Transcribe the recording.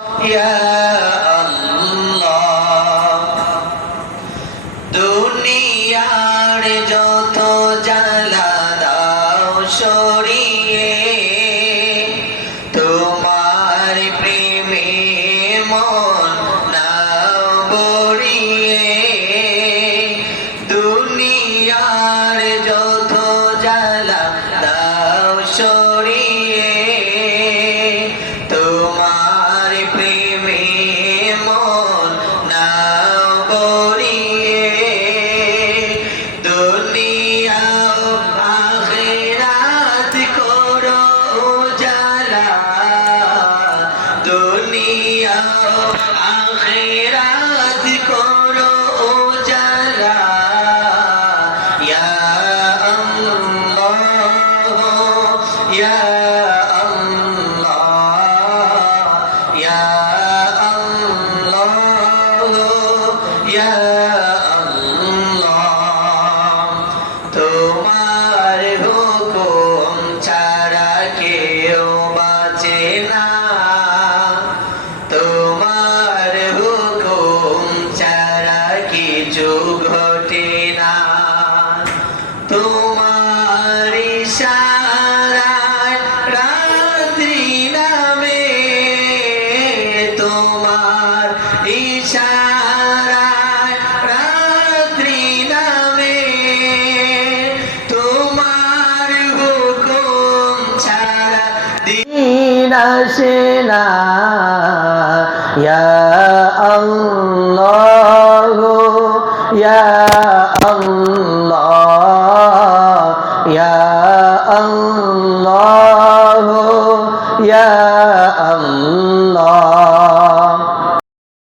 ইয়া আল্লাহ দুনিয়ার যত জ্বালা দাও সরিয়ে তোমার প্রেমে মন নাও বড়িয়ে দুনিয়ার যত জ্বালা দাও সরিয়ে তোমার প্রেমে মন নাও বড়িয়ে দুনিয়া ও আখিরাত করো উজালা দুনিয়া ও আখিরাত করো উজালা ইয়া আল্লাহ ইয়া তোমার হুকুম ছাড়া কেউ বাঁচে না তোমার হুকুম ছাড়া কিছু ঘটে না তোমার ইশারায় রাত্রি নামে তোমার ইশারায় রাত্রি নামে তোমার হুকুম ছাড়া দিন আসে না ইয়া আল্লাহ